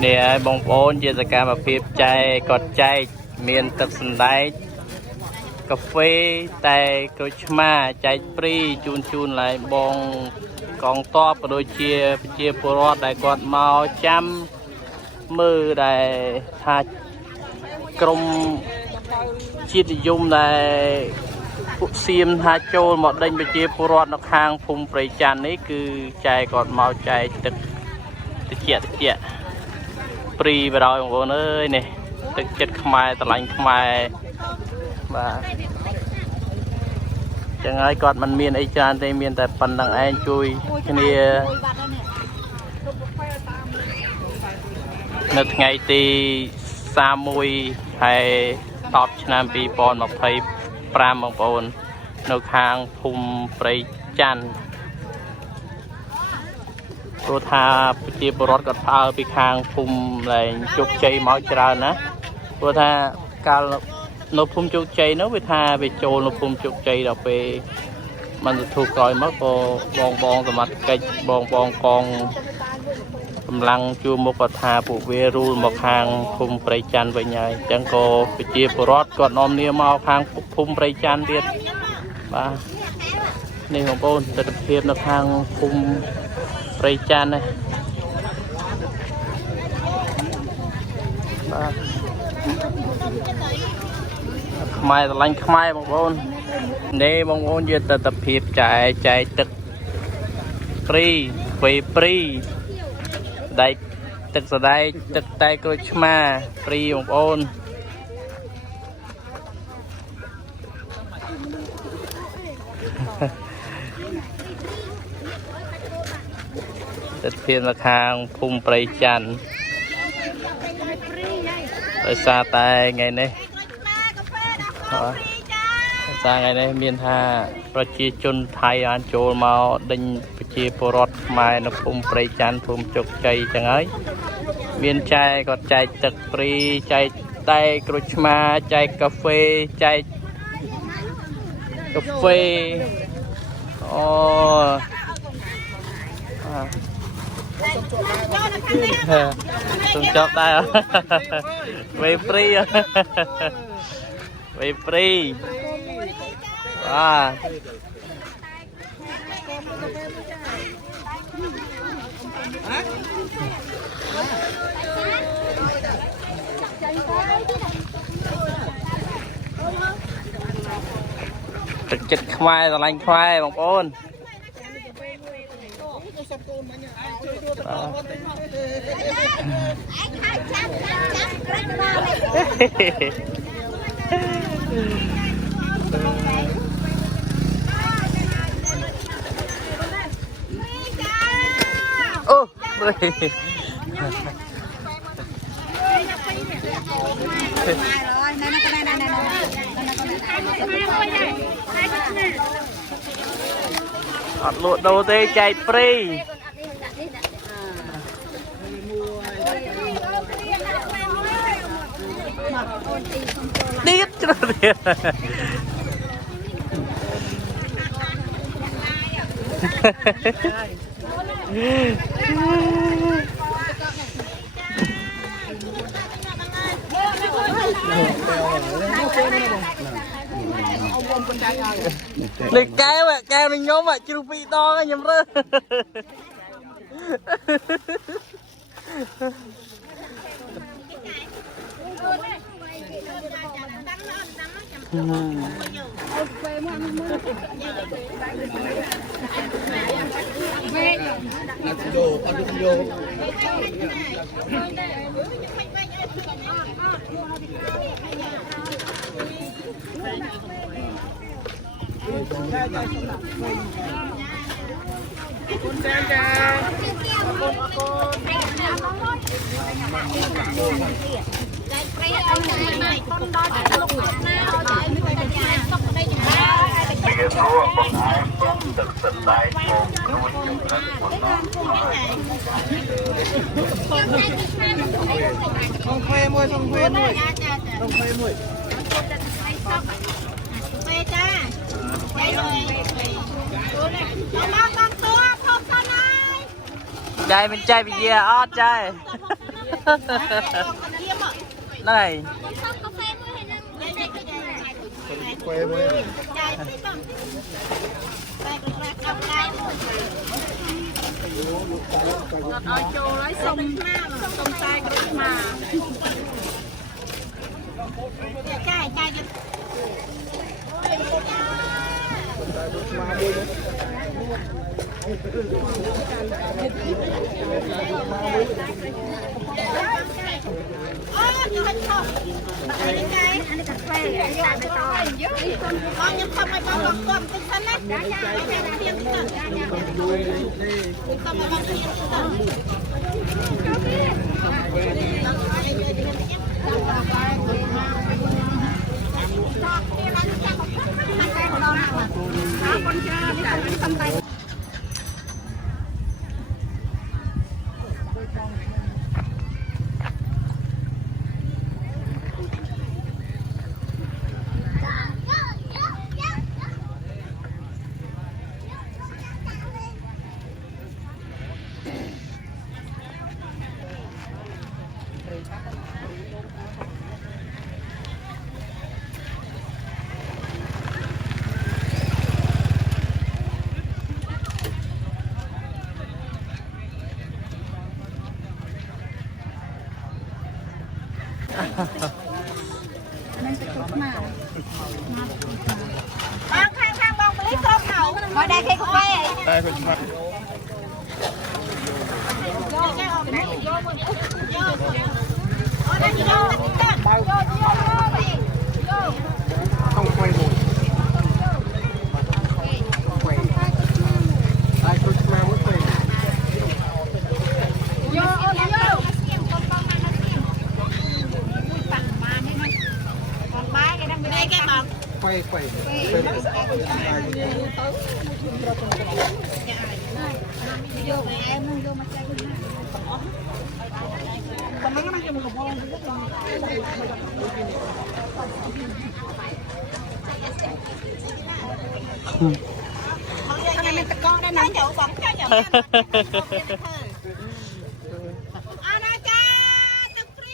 nè bông bồn chia sẻ cả mà phim chai cọt chai miền tập sân đáy cà phê tay cối chma chai pri chun chun lại bông con to và đôi chia porot đại cọt màu chăm mưa đại tha công chiết dùng đại xiêm tha trôi một đinh chia porot nó hàng phùng prey chan ấy cứ chai cọt màu chai tực chẹt pri vào rồi mọi người ơi nèទឹកចិត្តខ្មែរតឡាញ់ខ្មែរបាទចឹងហើយគាត់មិនមានអីច្រើនទេមានតែប៉ុណ្្នឹងឯងជួយគ្នានៅថ្ងៃទី31ខែ10ឆ្នាំ2025បងប្អូននៅខាងភូមិព្រៃច័ន្ទព្រោះថាប្រជាពលរដ្ឋគាត់ផ្អើលពីខាងភូមិលែងជោគជ័យមកច្រើនណាព្រោះថាកាលនៅភូមិជោគជ័យនោះវាថាវាចូលនៅភូមិជោគជ័យដល់ពេលมันទៅធូរក្រោយមកក៏បងសមត្ថកិច្ចបងកងកម្លាំងជួមុខគាត់ថាពួកវារូលមកខាងភូមិព្រៃច័ន្ទវិញហើយអញ្ចឹងក៏ប្រជាពលរដ្ឋគាត់នាំគ្នាមកខាងភូមិព្រៃច័ន្ទទៀតបាទនេះបងប្អូនទស្សនភាពនៅខាងភូមិព្រៃច័ន្ទនេះបាទខ្មែរស្រឡាញ់ខ្មែរបងប្អូននេះបងប្អូនយកទស្សនភាពចែកទឹកព្រីដែកទឹកសដែកទឹកតែក្រូចឆ្មាព្រីបងប្អូនទស្សនភាពនៅខាងភូមិព្រៃច័ន្ទដោយសារតែថ្ងៃនេះថ្ងៃនេះមានថាប្រជាជនថៃបានចូលមកដេញប្រជាពលរដ្ឋខ្មែរនៅភូមិព្រៃច័ន្ទភូមិជោគជ័យចឹងហើយមានចែកគាត់ចែកទឹកព្រីចែកតែក្រូចឆ្មាចែកកាហ្វេចែកកាហ្វេអូសុំចប់ដែរវេព្រីបាទទឹកចិត្តខ្មែរស្រឡាញ់ខ្មែរបងប្អូនអូអត់លក់ដូរទេចែកព្រីទៀតច្រើនទៀតលើកែវនឹងខ្ញុំជ្រុះពីរដងខ្ញុំរើKhông khoe môi Chạy mình chạy bị gì ọt chạy ได้ เอาโจไว้ส้มส้มใจก็มาใจใจจะอ๋ออยู่ให้ชอบอันนี้ไงอันนี้กาแฟอันนี้ตาลไม่ต้องเยอะมองยังทำไมมองลองก้มเป็นชั้นนะได้เพียงที่สุดทำไมมองเพียงที่สุดข้างๆมองไปเลยส้มเหาไม่ได้แค่กาแฟได้คุณมาโยกแค่ออกนะโยกโยกโอ้ได้โยกโยกโยกโยกต้องไฟหมดไฟได้คุณมาหมดเลยโยกโยกได้แค่บอกไฟโยกแอมโยกมาใจตอนนั้นก็มันจะมีกับพ่อทำไมมันตะก้อได้นะเดี๋ยวบอกเดี๋ยวอาณาจารย์ตึกฟรี